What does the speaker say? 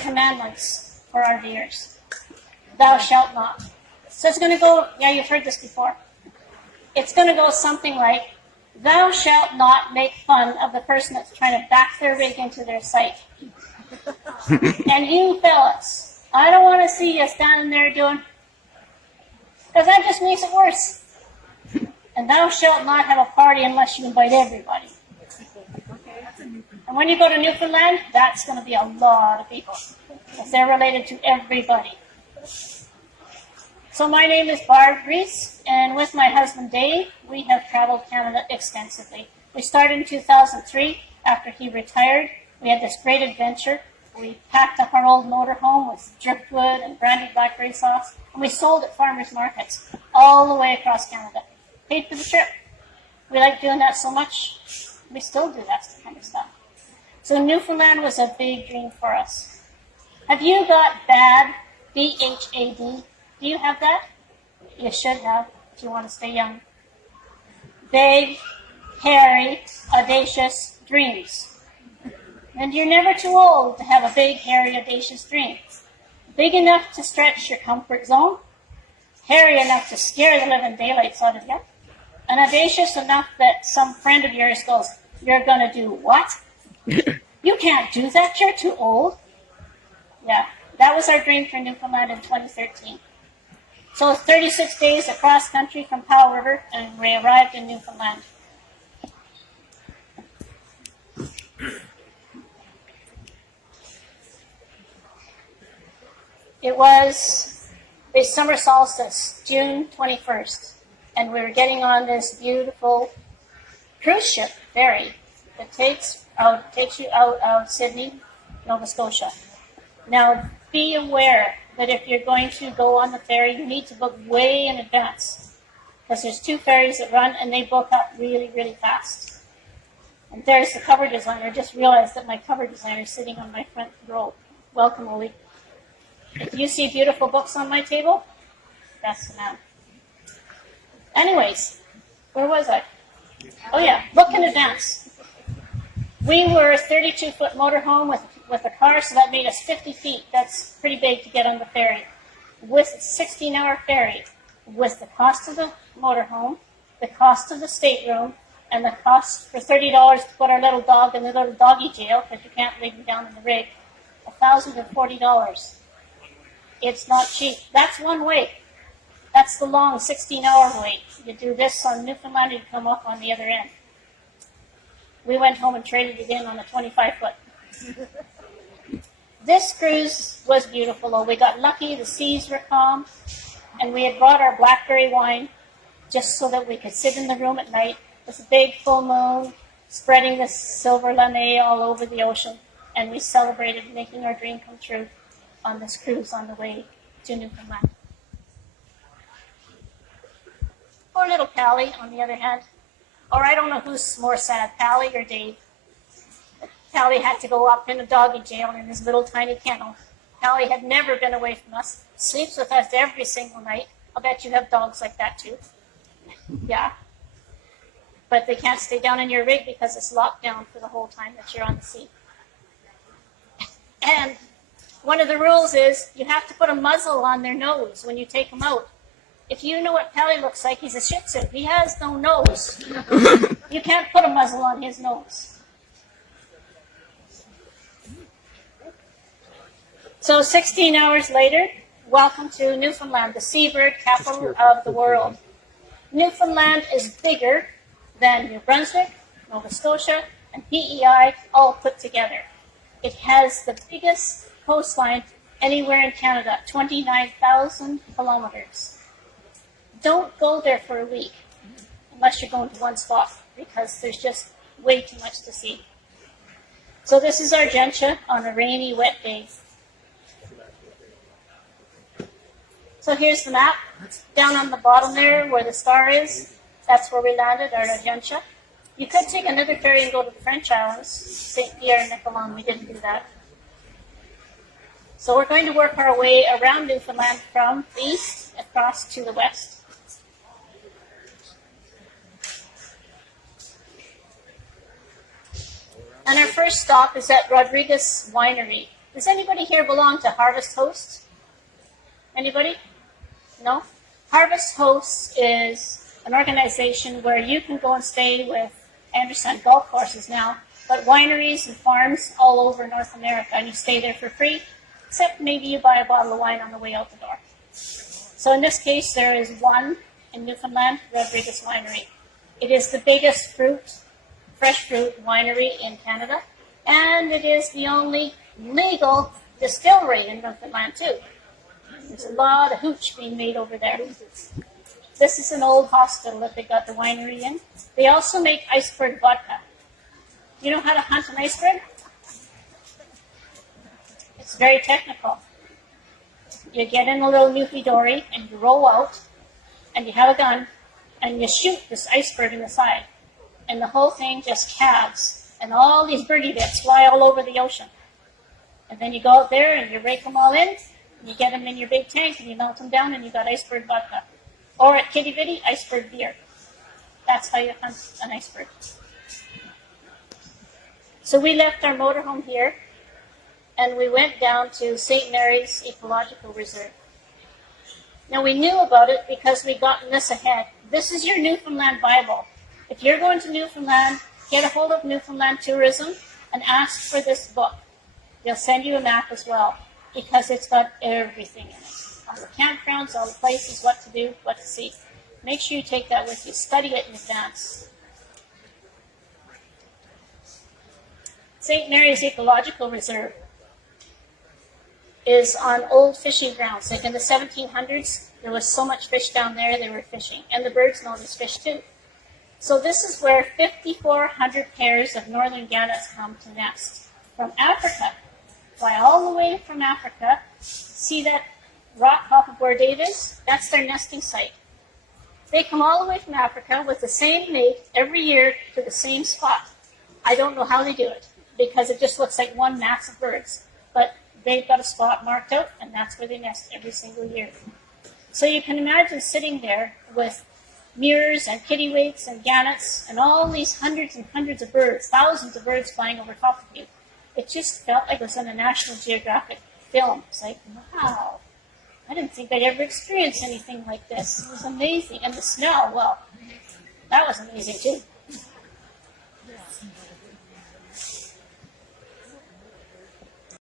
Commandments for our viewers. Thou shalt not. So it's going to go, yeah, you've heard this before. It's going to go something like, thou shalt not make fun of the person that's trying to back their rig into their sight. And you fellas, I don't want to see you standing there doing, because that just makes it worse. And thou shalt not have a party unless you invite everybody. And when you go to Newfoundland, that's going to be a lot of people, because they're related to everybody. So my name is Barb, Rees, and with my husband Dave, we have traveled Canada extensively. We started in 2003 after he retired. We had this great adventure. We packed up our old motorhome with driftwood and brandy blackberry sauce, and we sold at farmers markets all the way across Canada. Paid for the trip. We like doing that so much, we still do that kind of stuff. So Newfoundland was a big dream for us. Have you got BAD, B-H-A-D? Do you have that? You should have, if you want to stay young. Big, hairy, audacious dreams. And you're never too old to have a big, hairy, audacious dream. Big enough to stretch your comfort zone, hairy enough to scare the living daylights out of you, and audacious enough that some friend of yours goes, you're going to do what? You can't do that, you're too old. Yeah, that was our dream for Newfoundland in 2013. So 36 days across country from Powell River, and we arrived in Newfoundland. It was the summer solstice, June 21st, and we were getting on this beautiful cruise ship ferry that takes you out of Sydney, Nova Scotia. Now, be aware that if you're going to go on the ferry, you need to book way in advance, because there's 2 ferries that run, and they book up really, really fast. And there's the cover designer. I just realized that my cover designer is sitting on my front row. Welcome, Oli. If you see beautiful books on my table, that's the man. Anyways, where was I? Oh yeah, book in advance. We were a 32-foot motorhome with a car, so that made us 50 feet. That's pretty big to get on the ferry. With a 16-hour ferry, with the cost of the motorhome, the cost of the stateroom, and the cost for $30 to put our little dog in the little doggy jail, because you can't leave him down in the rig, $1,040. It's not cheap. That's one way. That's the long 16-hour way. You do this on Newfoundland, you come up on the other end. We went home and traded it in on a 25-foot. This cruise was beautiful, though. We got lucky, the seas were calm, and we had brought our blackberry wine just so that we could sit in the room at night with a big full moon, spreading the silver lame all over the ocean, and we celebrated making our dream come true on this cruise on the way to Newfoundland. Poor little Pally, on the other hand. Or I don't know who's more sad, Pally or Dave. Pally had to go up in a doggy jail in his little tiny kennel. Pally had never been away from us, sleeps with us every single night. I'll bet you have dogs like that too. Yeah. But they can't stay down in your rig because it's locked down for the whole time that you're on the sea. And one of the rules is you have to put a muzzle on their nose when you take them out. If you know what Pally looks like, he's a Shih Tzu. He has no nose. You can't put a muzzle on his nose. So 16 hours later, welcome to Newfoundland, the seabird capital of the world. Newfoundland is bigger than New Brunswick, Nova Scotia, and PEI all put together. It has the biggest coastline anywhere in Canada, 29,000 kilometers. Don't go there for a week unless you're going to one spot, because there's just way too much to see. So this is our Gentia on a rainy, wet day. So here's the map. Down on the bottom there where the star is, that's where we landed, our Gentia. You could take another ferry and go to the French Islands, St. Pierre and Miquelon. We didn't do that. So we're going to work our way around Newfoundland from the east across to the west. And our first stop is at Rodriguez Winery. Does anybody here belong to Harvest Hosts? Anybody? No? Harvest Hosts is an organization where you can go and stay with, I understand, golf courses now, but wineries and farms all over North America, and you stay there for free, except maybe you buy a bottle of wine on the way out the door. So in this case, there is one in Newfoundland, Rodriguez Winery. It is the biggest fresh fruit winery in Canada, and it is the only legal distillery in Newfoundland too. There's a lot of hooch being made over there. This is an old hospital that they got the winery in. They also make iceberg vodka. You know how to hunt an iceberg? It's very technical. You get in a little Newfie dory and you row out and you have a gun and you shoot this iceberg in the side. And the whole thing just calves and all these birdie bits fly all over the ocean. And then you go out there and you rake them all in, and you get them in your big tank and you melt them down and you got iceberg vodka. Or at Kitty Bitty, iceberg beer. That's how you hunt an iceberg. So we left our motorhome here and we went down to St. Mary's Ecological Reserve. Now we knew about it because we'd gotten this ahead. This is your Newfoundland Bible. If you're going to Newfoundland, get a hold of Newfoundland Tourism and ask for this book. They'll send you a map as well because it's got everything in it. All the campgrounds, all the places, what to do, what to see. Make sure you take that with you. Study it in advance. St. Mary's Ecological Reserve is on old fishing grounds. Like in the 1700s, there was so much fish down there, they were fishing. And the birds know this fish too. So this is where 5,400 pairs of northern gannets come to nest. From Africa. Fly all the way from Africa. See that rock off of where Dave is? That's their nesting site. They come all the way from Africa with the same mate every year to the same spot. I don't know how they do it because it just looks like one mass of birds. But they've got a spot marked out and that's where they nest every single year. So you can imagine sitting there with mirrors and kittiwakes and gannets and all these hundreds and hundreds of birds, thousands of birds flying over top of you. It just felt like it was in a National Geographic film. It's like, wow, I didn't think I'd ever experience anything like this. It was amazing. And the smell, well, that was amazing too.